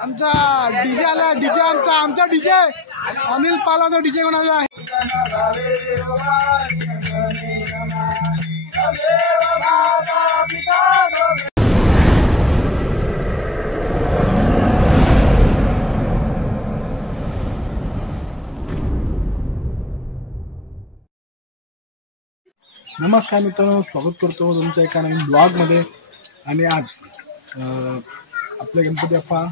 आमचा डीजे आला, डीजे आमचा डीजे अनिल पालाचा डीजे कोणाला आहे. नमस्कार मित्रांनो, स्वागत करतो तुमच्या एका नवीन ब्लॉगमध्ये. आणि आज आपले गणपती बाप्पा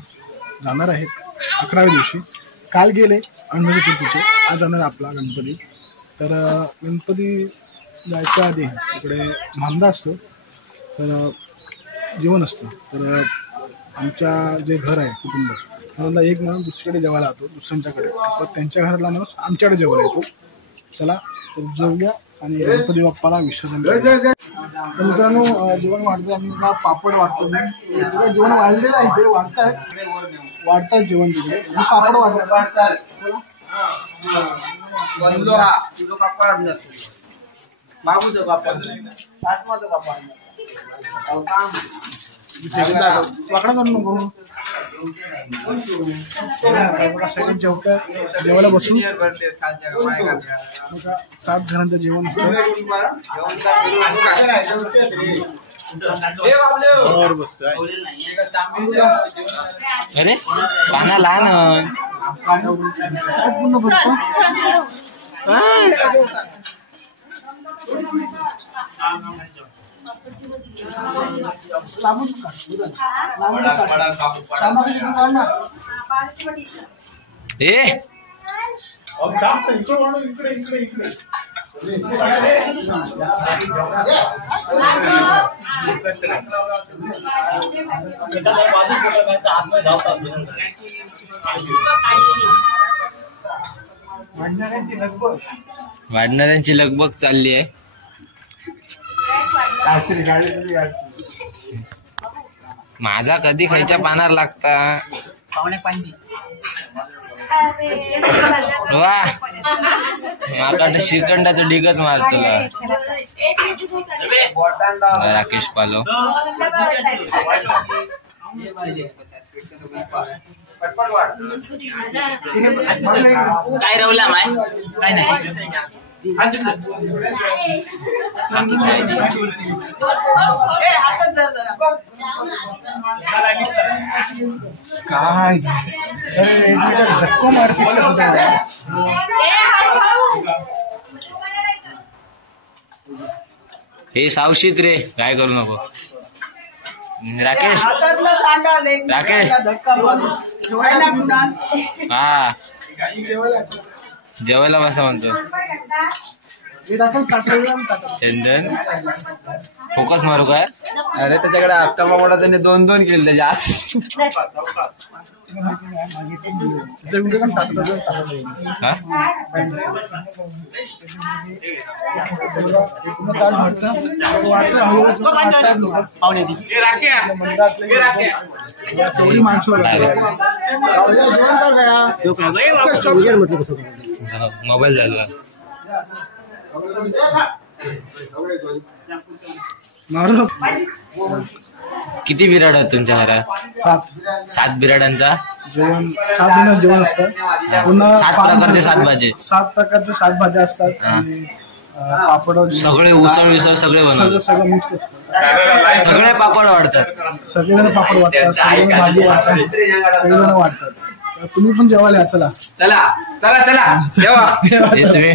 जाणार आहेत 11व्या दिवशी. काल गेले अण्णाच्या चतुर्थीचे, आज जाणार आपला गणपती. तर गणपती जायच्या आधी इकडे मांदा असतो, तर जेवण असतं. तर आमच्या जे घर आहे कुटुंब, त्याला एक माणूस दुसरीकडे जेवायला जातो, दुसऱ्यांच्याकडे. तर त्यांच्या घरातला माणूस आमच्याकडे जेवायला येतो. चला तर जेवूया आणि गणपती बाप्पाला विसर्जन. तर मित्रांनो, जेवण वाढतंय. आम्ही पापड वाढतो. जेवण वाढलेलं आहे, ते वाढतात जेवण तिकडे. पापड वाढतात. वाकडा करू नको. सगळं जेवायला बसून 7 जणांचं जेवण असतं. अरे पाना लहान पूर्ण भरतो. वाढणाऱ्यांची लगबग चालली आहे. माझा कधी खायच्या पानार लागता. वा माका श्रीखंडाचं डिगच मारतो राकेश पालो. काय रवला माय काय नाही. काय धक्को मारते. हे सावशीत रे, काय करू नको. राकेश राकेश हा जेवायला बसा म्हणतो. चंदन फोकस मारू काय. अरे त्याच्याकडे अक्का बाबा त्याने 2-2 केले त्याच्या मोबाईल झाला. किती बिराड आहेत तुमच्या घरात? 7 बिराडांचा जेवण. 7 जण जेवण असतं. पुन्हा 7 प्रकारचे 7 भाजी. 7 प्रकारचे 7 भाज्या असतात. आणि पापड सगळे उसळ सगळे बनवतात. सगळं मिक्स असतं. सगळे पापड वाढतात. सगळेजण पापड वाटतात, सगळेजण भाजी वाटतात, सगळेजण वाटतात. तुम्ही पण जेवायला चला. चला चला चला जेवा. तुम्ही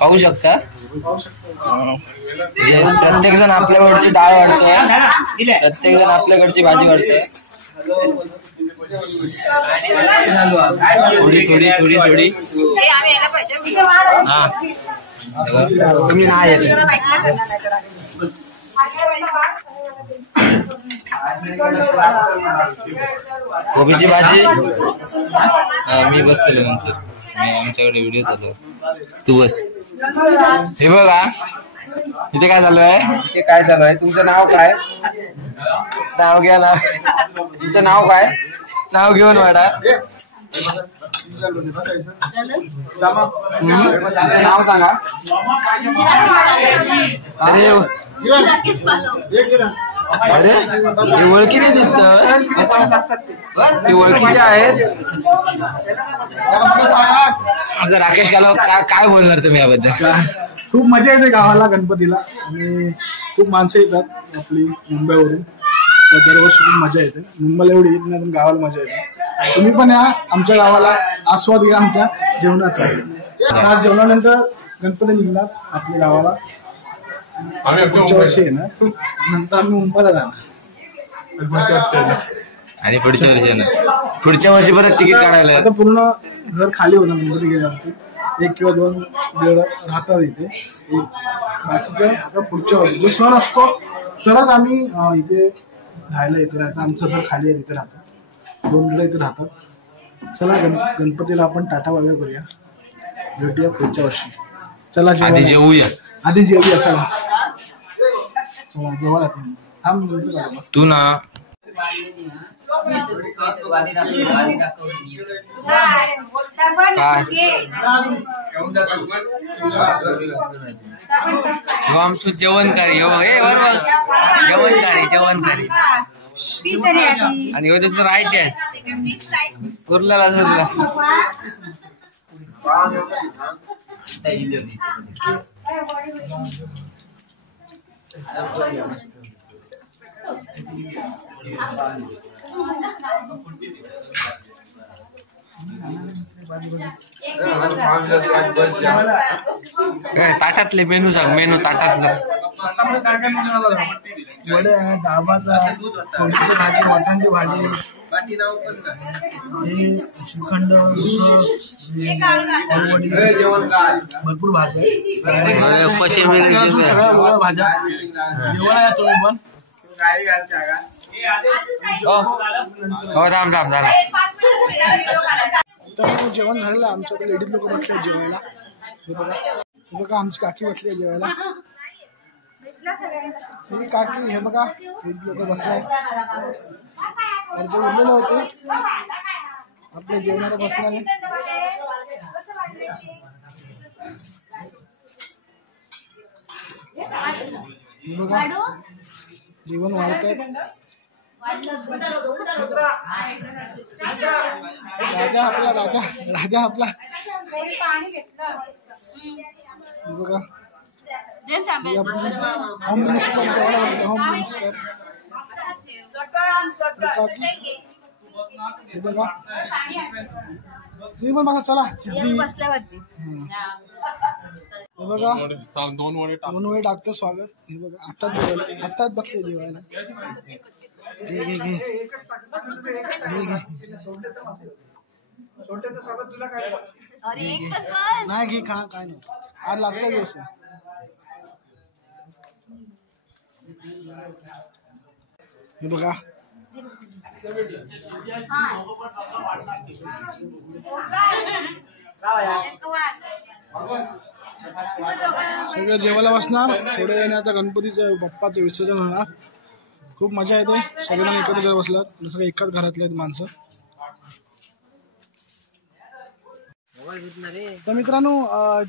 पाहू शकता. प्रत्येक जण आपल्याकडची डाळ वाढतोय, प्रत्येक जण आपल्याकडची भाजी वाढतोय. थोडी थोडी थोडी थोडी. हा तुम्ही नाही कोबीची भाजी. मी बसतलो नंतर, आमच्याकडे व्हिडिओ चालू. तू बस. हे बघा इथे काय चालू आहे. ते काय चालू आहे. तुमचं नाव काय. नाव घ्या ना. तुमचं नाव काय. नाव घेऊन वाडा. नाव सांगा. अरे अरे हे ओळखीचे दिसत हे ओळखीचे आहेत. आता राकेश याला काय बोलणार तुम्ही याबद्दल? खूप मजा येते गावाला गणपतीला आणि खूप माणसं येतात आपली मुंबईवरून. दरवर्षी खूप मजा येते. मुंबईला एवढी येत नाही पण गावाला मजा येते. तुम्ही पण या आमच्या गावाला, आस्वाद घ्या आमच्या जेवणाचा. आज जेवणानंतर गणपती निघणार आपल्या गावाला. पुढच्या वर्षी येणार, नंतर आम्ही मुंबईला जाणार. आणि पुढच्या वर्षी परत तिकीट काढायला आता पूर्ण घर खाली होणार गणपती गेल्यावरती. 1 किंवा 2 वेळ राहतात इथे. बाकीचं आता पुढच्या वर्षी जो सण असतो तरच आम्ही इथे राहायला येतो. नाही तर आमचं घर खाली आहे, इथे राहतात. 2 मुलं इथे राहतात. चला गणपतीला आपण टाटा बाय करूया. भेटूया पुढच्या वर्षी. चला आधी जेवूया. चला जेवायला थांब तू ना आमचं जेवणकारी जेवणकारी आणि राहायचे उरलेला ताटातले मेनू सांग. मेनू ताटातला वडे आहे, डाबाचा, कोळीची भाजी, वाटांची भाजी, श्रीखंड, भरपूर भाज्या. भाज्या जेवण आहे तुम्ही पण. तर जेवण झालेलं आमच्याकडे. लेडीज लोक बसले जेवायला. हे बघा आमची काकी बसली जेवायला. काकी हे बघा लेडीज लोक बसलाय. अर्धे उरलेले होते आपल्या जेवणाला बसल्याने. बघा जेवण वाढत आहे. राजा आपला बघा होम मिनिस्टर होम मिनिस्टर बघा. तुम्ही पण बघा. चला सिद्धी बघा 2 वडे टाकतो. स्वागत. हे बघा आताच बघते जेवायला. नाही घे खा काय नाही. आज लागता दिवस. हे बघा सगळं जेवायला बसणार. थोड्या वेळाने आता गणपतीचं बाप्पाचं विसर्जन होणार. खूप मजा येते. सगळ्यांना एकत्र जेव्हा बसलात. सगळं एकाच घरातले आहेत माणसं. तर मित्रांनो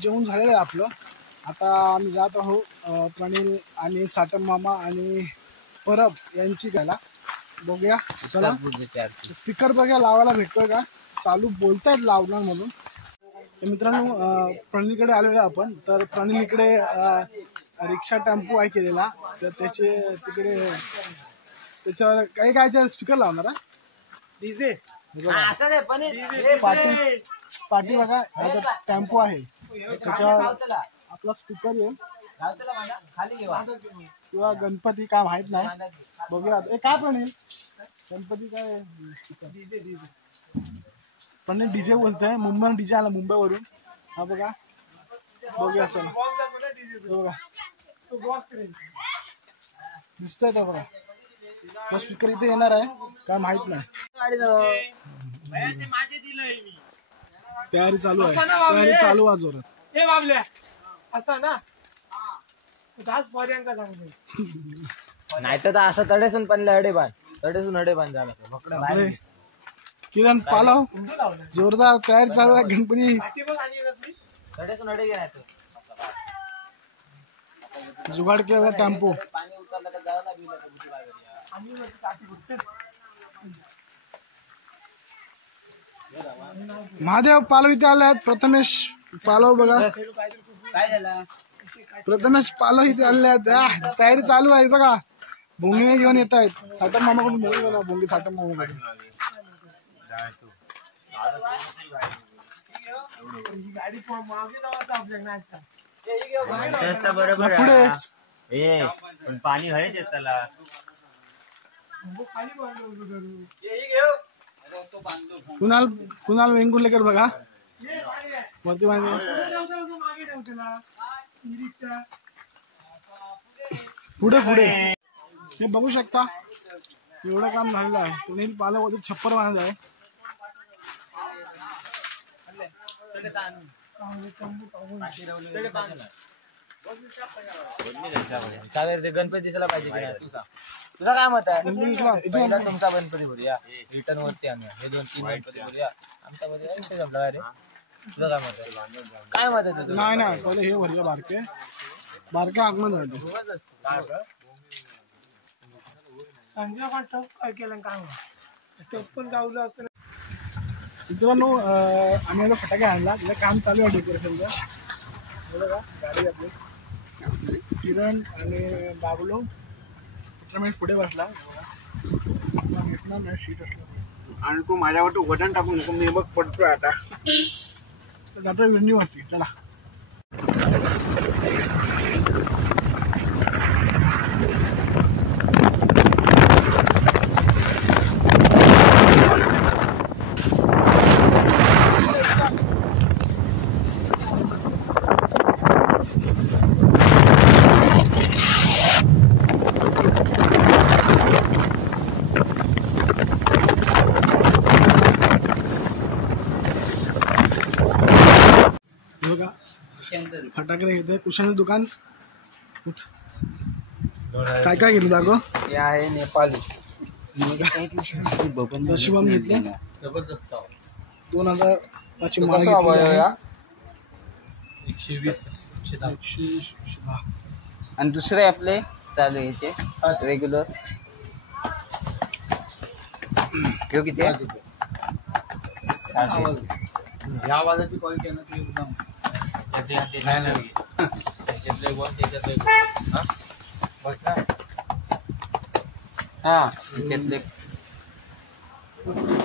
जेवण झालेलं आहे आपलं. आता आम्ही जात आहोत प्रणील आणि साटम मामा आणि परब यांची घ्यायला. बघूया चला. स्पीकर बघा लावायला भेटतोय का. चालू बोलतायत लावणार म्हणून. तर मित्रांनो प्रणीलकडे आलेलो आहे आपण. तर प्रणील इकडे रिक्षा टेम्पो आहे केलेला. तर त्याचे तिकडे त्याच्यावर काही काय स्पीकर लावणार आहे. डीजे पाठी बघा. आता टेम्पो आहे त्याच्यावर आपला स्पीकर येईल किंवा गणपती काय माहित नाही. बघूया काय प्रणील गणपती काय डीजे पण डीजे बोलतोय. मुंबई डीजे आला मुंबईवरून. हा बघा बघूया चला. बघा दिसतोय का बघा. हा स्पीकर इथे येणार आहे काय माहित नाही. तयारी चालू आहे. तयारी चालू आहे जोरात. नाही तर असं तडेसून पण तडेसून अडेबान झाला. किरण पालव जोरदार तयारी चालू आहे. गणपती तडेसून अडे जुगाड केला टेम्पो. महादेव पालव इथे आले आहेत. प्रथमेश पालव बघा, प्रथमेश पालव इथे आले आहेत. तयारी चालू आहे बघा. भोंगी घेऊन येत आहेत. साठम मामाकडून भोंगी साठम मामाकडून. पुढे पण पाणी आहे त्याला. कुणाल वेंगुर्लेकर बघा वरती पुढे पुढे हे बघू शकता. एवढं काम झालेलं आहे. पुणे पालक छप्पर बांधलं आहे. सागर ते गणपती दिसायला पाहिजे की नाही? तुझा काय मत आहे? पहिला तुमचा गणपती भरूया, रिटर्न वरती आणूया. हे 2-3 गणपती भरूया. आमचा भरूया विषय संपला रे. तुझं काय मत आहे? काय मत आहे तुझं? नाही पहिले हे भरूया. बारके आगमन झाले. मित्रांनो आम्ही आलो फटाके आणला. तिला काम चालू आहे डेकोरेशनचं. बघा गाडी आपली किरण आणि बाबलो. मित्र पुढे बसला. शीट असला आणि तू माझ्यावर वजन टाकू नको. मी बघ पडतोय आता. रात्र विरणी वाटते. चला फटाके घेते. कुशाचं दुकान. काय काय घेतलं जागो? हे आहे नेपाली. दशबम घेतले. 2000 120 आणि दुसरे आपले चालू याचे रेग्युलर. किती आहे? ह्या आवाजाची क्वालिटी आहे ना ती एकदम. हा त्याच्यातले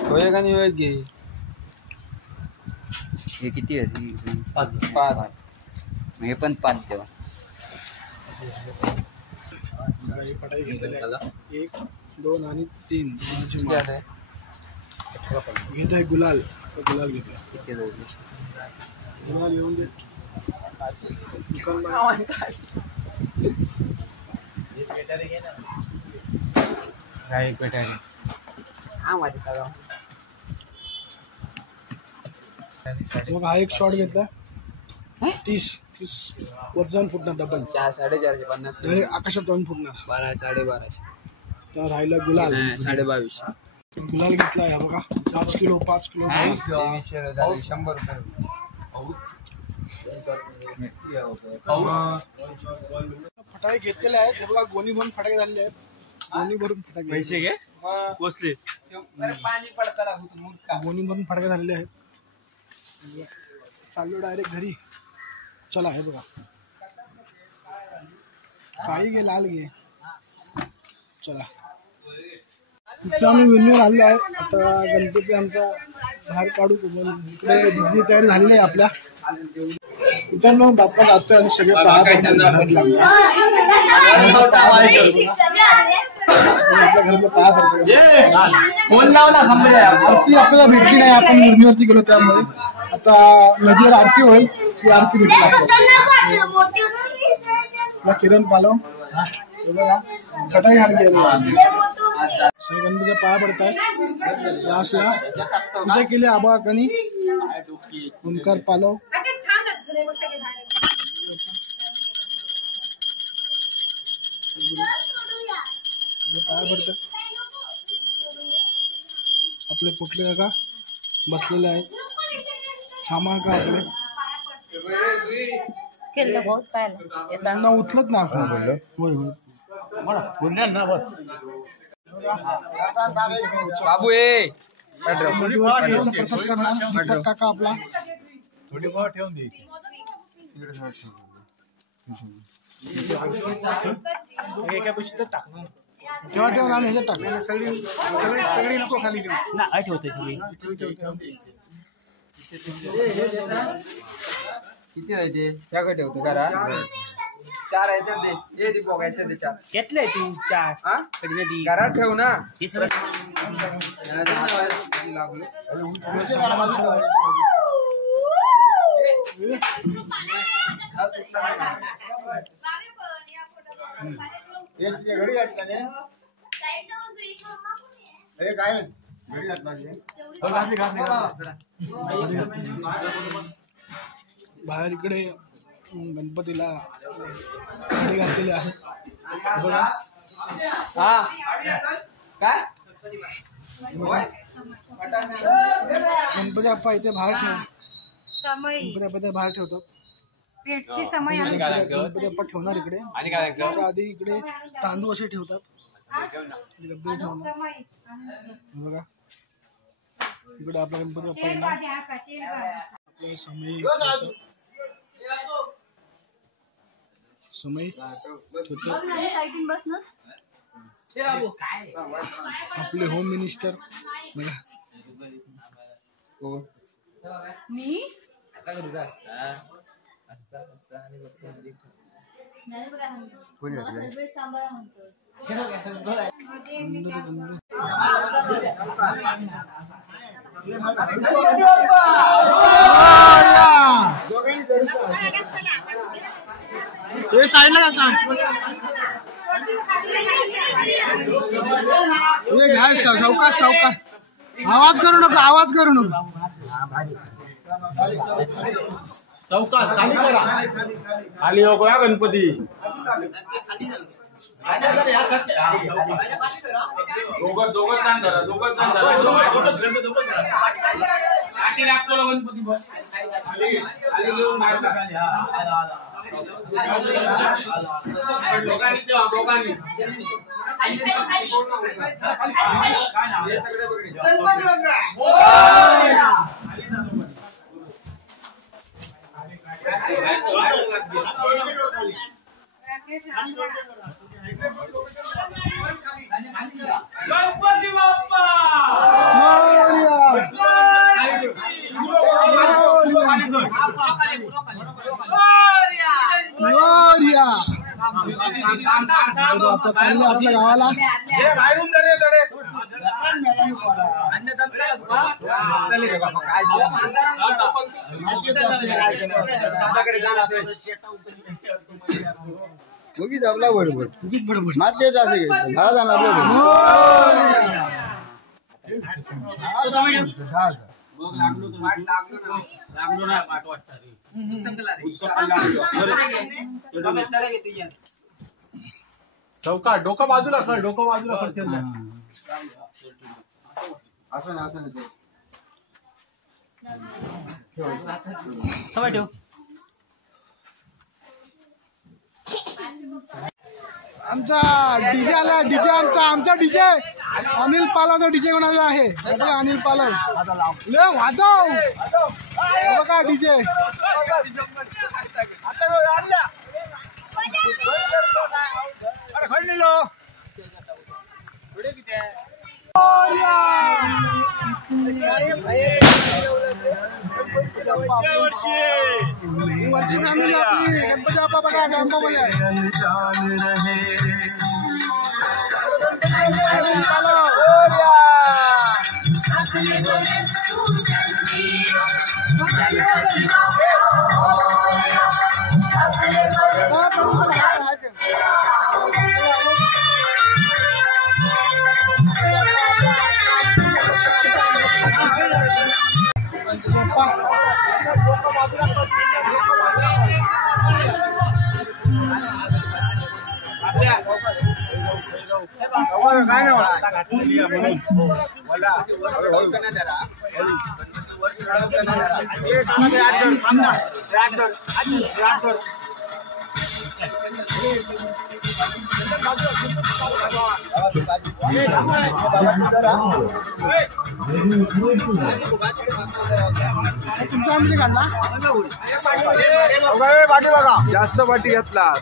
होय का नाही घे. हे किती आहे? 5. हे पण 5 तेव्हा. फटाके घेतलेले 1, 2 आणि 3. घेत आहे गुलाल. गुलाल घेतला. गुलाल येऊन दे. मग हा एक शॉट घेतला. 30 वरती फुटणार. डबल 4,450 आकाशात जाऊन फुटणार. 12 12.5. तर राहिला गुलाल. 22.5. गुलाल घेतला आहे बघा. 5 किलो 100 रुपये. फटाके घेतलेले आहेत. हे बघा गोणी भरून फटाके झालेले आहेत. गोणी भरून फटाके पैसे घे बसले. पाणी पडताना गोणी भरून फटाके झालेले आहेत. चाललो डायरेक्ट घरी. चला हे बघा. काही घे लाल घे. चला आम्ही विणीवर आलेलो आहे. आता गणपती आमचा बाहेर काढू. इकडे बिजली तयारी झालेली आहे आपल्या. मित्रांनो बाप्पा जातोय आणि सगळे पाहा आपल्या घरातलं पाहा आरती आपल्याला भेटली नाही. आपण विणीवरती गेलो त्यामुळे. आता नदीवर आरती होईल. ती आरती भेटली आपल्याला. किरण पालव फटाके घालून गणपतीच्या पाया पडतात. लास्टला पूजा केली आबा कनी. ओंकार पालव पाया पडतात. आपले कुठले काका बसलेले आहेत. श्यामा का आपले केलं बहुत काय त्यांना उचलत ना आपण होय होय बोलल्या ना बस बाबू प्रसाद करणार दीपक काका आपला थोडी बहुत ठेवून दे एका पिशवीत टाकून ठेवा ठेवा आणि ह्याच्यात टाक सगळी नको खाली ना ठेवते सगळी किती आहे ते त्याकडे ठेवतो करा 4 ह्याच्यात दे ये ती बघायच्या दे 4 घेतलंय तू 4 हा कडे दी घरात ठेव ना हे सगळं लागलो घडी घातला अरे काय घडी घातला बाहेर इकडे गणपतीला घडी घातलेली आहे बघा हा काय गणपती बाप्पा इथे बाहेर ठेव समय गणपती बाप्पा इथे बाहेर ठेवतो पेटची समय गणपती बाप्पा ठेवणार इकडे आणि काय त्याच्या आधी इकडे तांदूळ असे ठेवतात डब्बे ठेवणार बघा इकडे आपला गणपती बाप्पा येणार आपला समय ठेवतो आपले होम मिनिस्टर बघा मी असा करू जा असा आणि साईडला का सांग घ्या सावकाश सावकाश आवाज करू नका आवाज करू नका चौकास खाली करा खाली हो गया गणपती दोघं जाण धरा पाठी लागतो गणपती बस खाली घेऊन बाहेर टाका दोघांनी गणपती बाप्पा चालले आपल्या गावाला जमला बरोबर मात्र झाला जाणार चौका डोकं बाजूला कर सवय ठेव आमचा डीजे आला डीजे आमचा डीजे अनिल पालव डीजे कोणाला आहे बघा अनिल पालव ले वाजव बघा डीजे वर्षी फॅमिली आपली गणपती बाप्पा बघा टेम्पो मध्ये तुमच्या आम्ही काढला पाठी बघा जास्त पाठी घेतला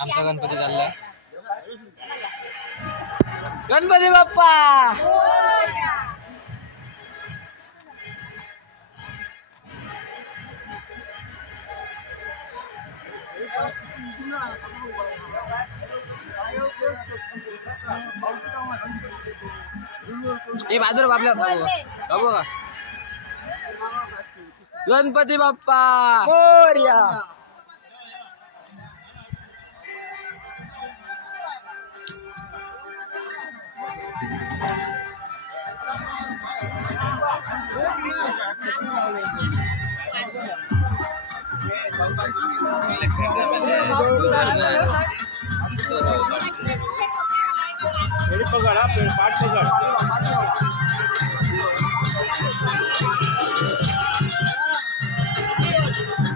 आमचा गणपती चाललाय. गणपती बाप्पा हे बाजूला आपल्या बाबू का गणपती बाप्पा मोरया.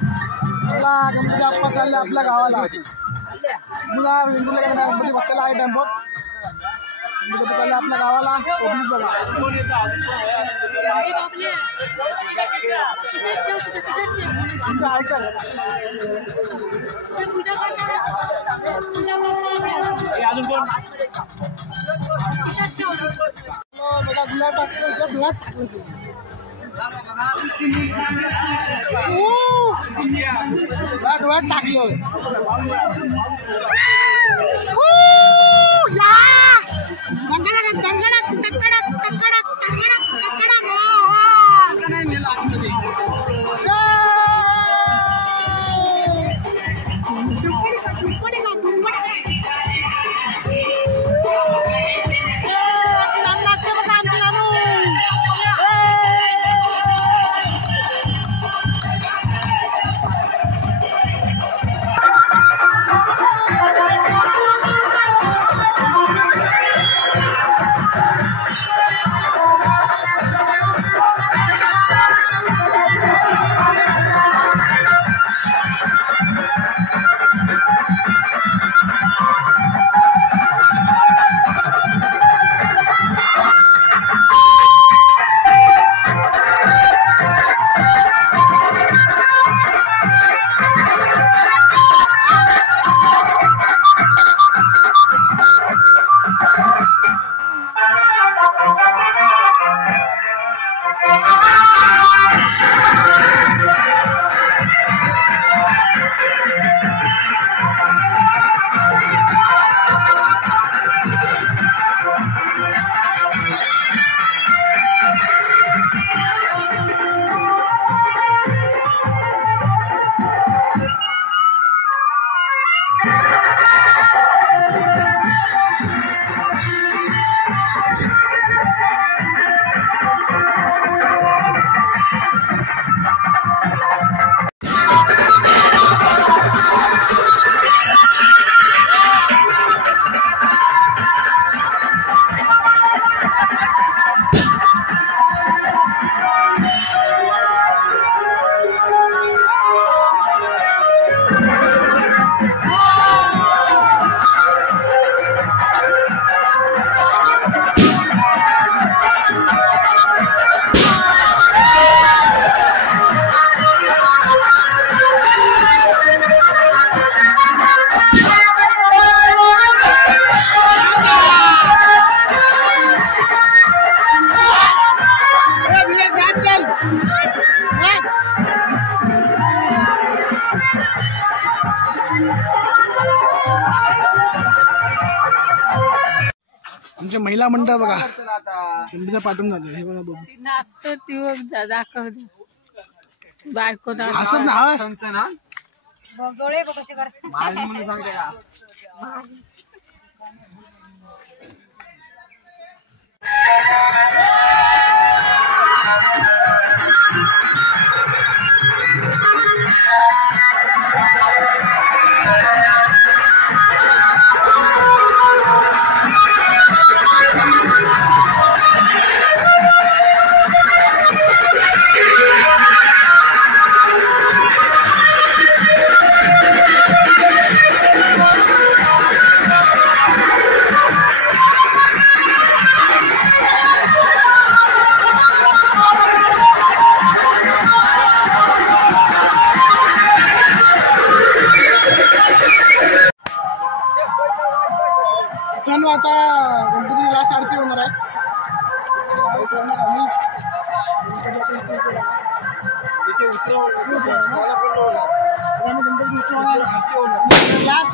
गणपती बाप्पा चालले आपल्या गावाला. गणपती बसायला आहे टेम्पोत. गणपती चालले आपल्या गावाला. पब्लिक बघा तुमचं ऐकर बघा गुलाब टाकलं गुलाब टाकलं डोळ्यात टाकलं. आमच्या महिला मंडळ बघा थंडीचा पाठवून जातो. हे बघा बघू दाखव बायको असं ना डोळे बघ कसे करतात.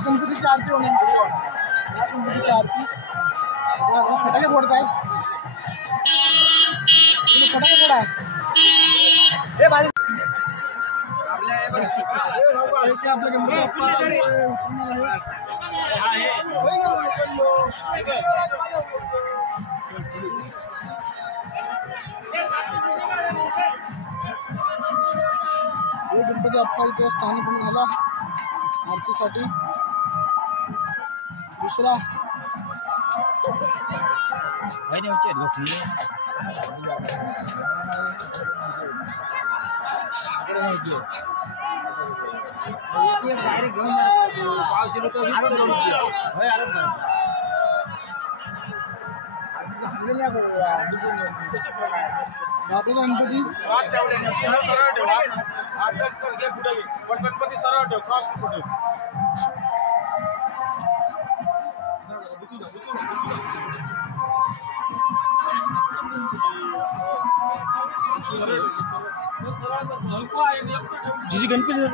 गणपतीची आरती होणार. गणपतीची आरती फटाके फोडतायत. फटाके फोडा आपल्या गणपती गणपती बाप्पा इथे स्थानिक म्हणून आला आरतीसाठी. दुसरा आपला गणपती सरळ ठेवा. गणपती सरळ ठेव. क्रॉस कुठे जी गणपती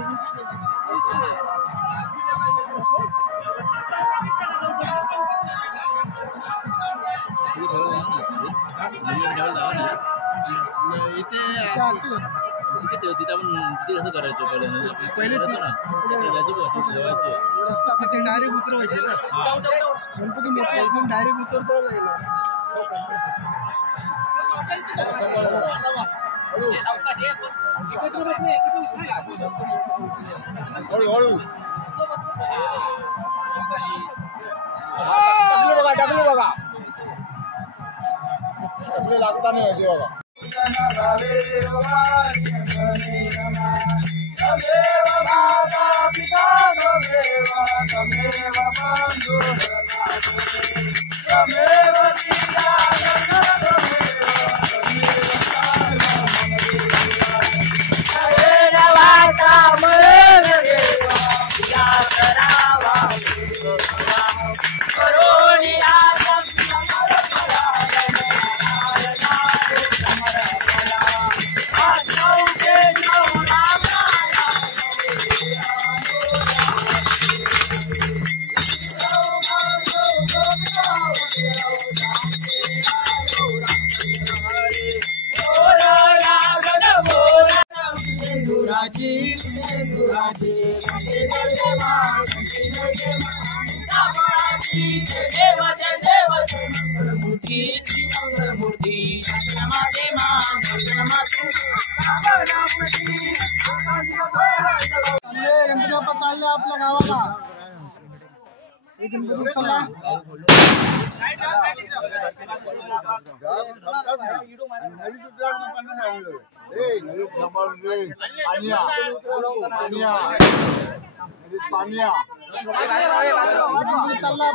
तिथे आपण तिथे कसं करायचं पहिले करायचो ना तिथे डायरेक्ट उतरवायचे ना. गणपती मोठा एकदम डायरेक्ट उतरतो. हळूहळू टाकली बघा टाकली लागता नाही अशी बघा. गणपती बाप्पा चालले आपल्या गावाला. गणपती चालला चालला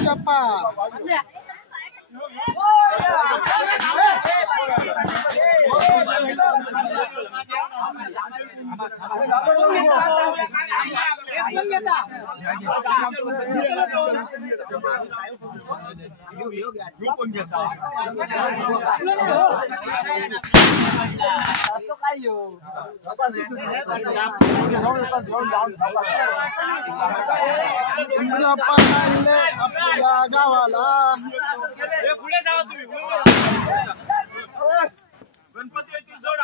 आपला. आपल्या गावाला पुढे जावा तुम्ही. गणपती येतील जोड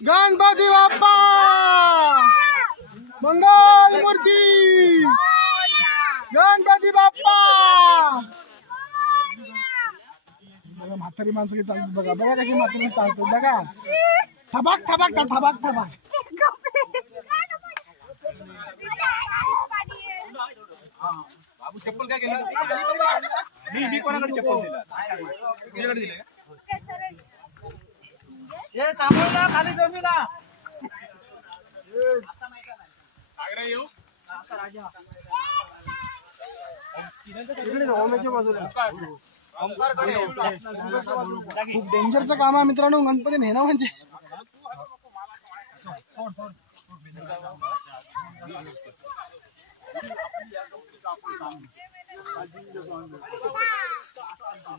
गणपती बाप्पा मंगल मूर्ती. गणपती बाप्पा. बघा म्हातारी माणसं किती चालतात. बघा बघा कशी म्हातारी चालतात. बघा थबाक थबाक थबाक थबाक. काय केलं मी कोणाकडे चप्पल दिला तुझ्याकडे दिले हे सांभाळला खाली जमीन येऊ खूप डेंजरचं काम आहे मित्रांनो गणपती नेणं म्हणजे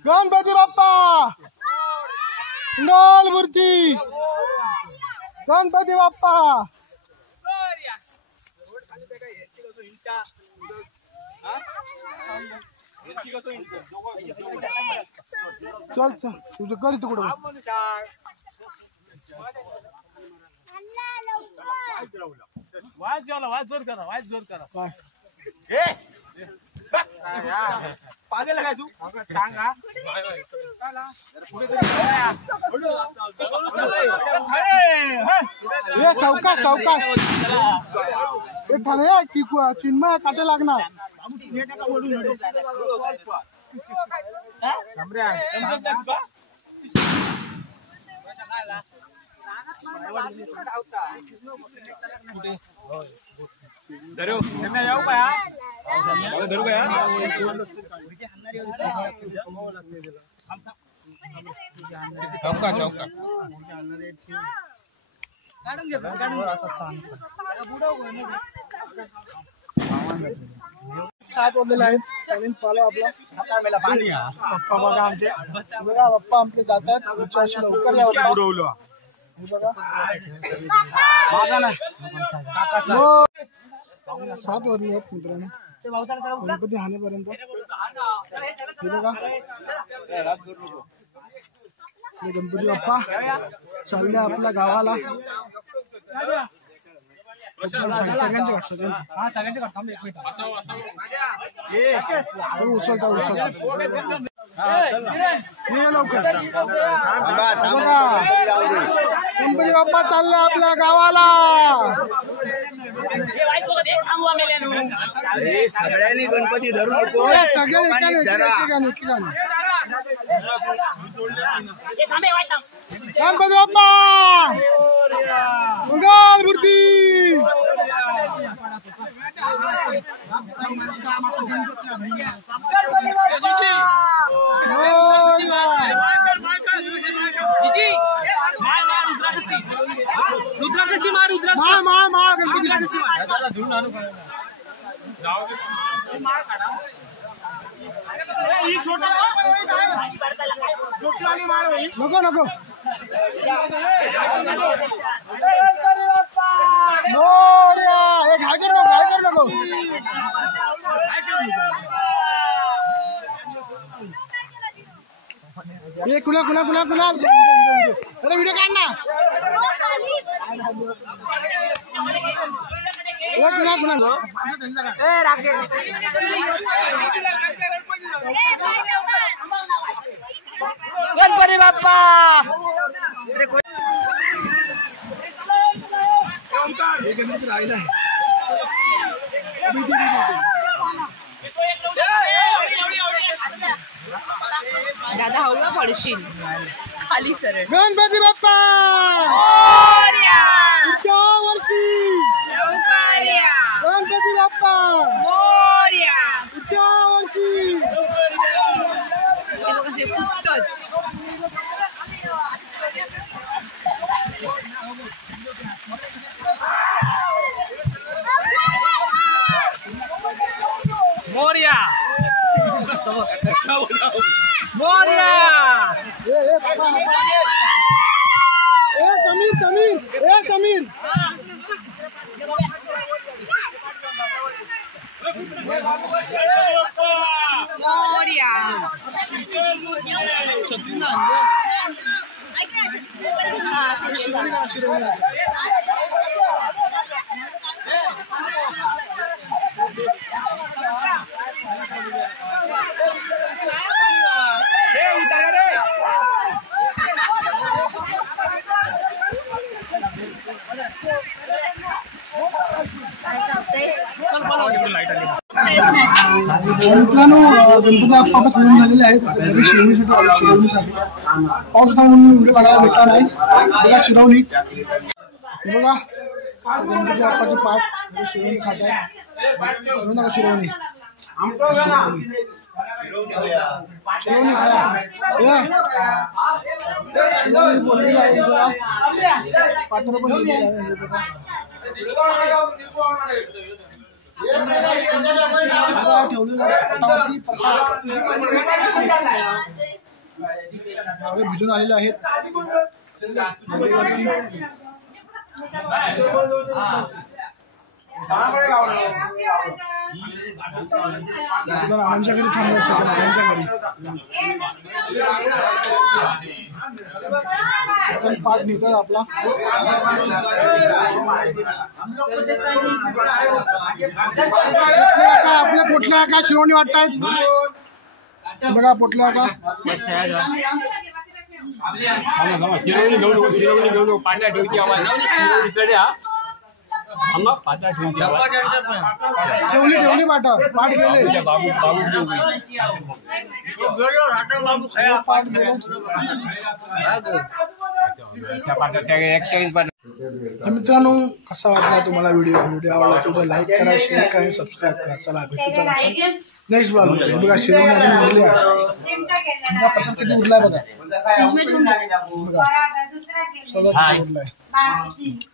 गणपती बाप्पा मंगलमूर्ती गणपती बाप्पा चल चल तुझं कर तू कुठं वाज जोर करा पागल काय तू सांगा सावकाश सावकाश ठाणे चिन्मय काटे लागणार धरू जाऊ का धरू का चौका 7 वाजलेले आहेत चालेल पालो आपला पप्पा बघा आमचे बघा पप्पा आमचे जातात पुढच्या वर्षी लवकर या बघा 7 वाजले आहेत मित्रांनो गणपती हाणेपर्यंत हे बघा गणपती बाप्पा चालले आपल्या गावाला सगळ्यांची वाटतं उचलता उचलता लवकर गणपती बाप्पा चालले आपल्या गावाला सगळ्यांनी गणपती धरू नको गणपती बाप्पा मंगलमूर्ती नको नको घायकर नको ये कुणा अरे व्हिडिओ काढ ना गणपती बाप्पा राहिला दादा हळूला पडशील खाली सरळ गणपती बाप्पा पुढच्या वर्षी गणपती बाप्पा पुढच्या वर्षी ते बघ कसे फुटतात मोरया समीर मित्रांनो गणपती बाप्पा आता पूर्ण झालेले आहेत घरी शिरवणीसाठी पाऊस म्हणून व्हिडिओ काढायला भेटला नाही बघा चिरवणी हे बघा गणपती बाप्पाचे पाठ शिरवणी खात आहे शिरवणी शिरवणी शिरवणी बोललेली आहे पात्र पण लिहिलेलं आहे हे बघा ठेवलेलं भिजून आलेले आहेत आमच्या घरी थांबलं असतं आमच्या घरी पाठ नेतात आपला आपल्या पोटल्या का शिरवणी वाटतायत बघा पोटल्या का पाट्या ठेवची ठेवली पाठ गेले मित्रांनो कसा वाटला तुम्हाला व्हिडिओ आवडला तर लाईक करा शेअर करा सबस्क्राईब करा चला भेटू नेक्स्ट ब्लॉग बघा शिरवणी प्रसाद किती उडलाय बघा सगळं उडलाय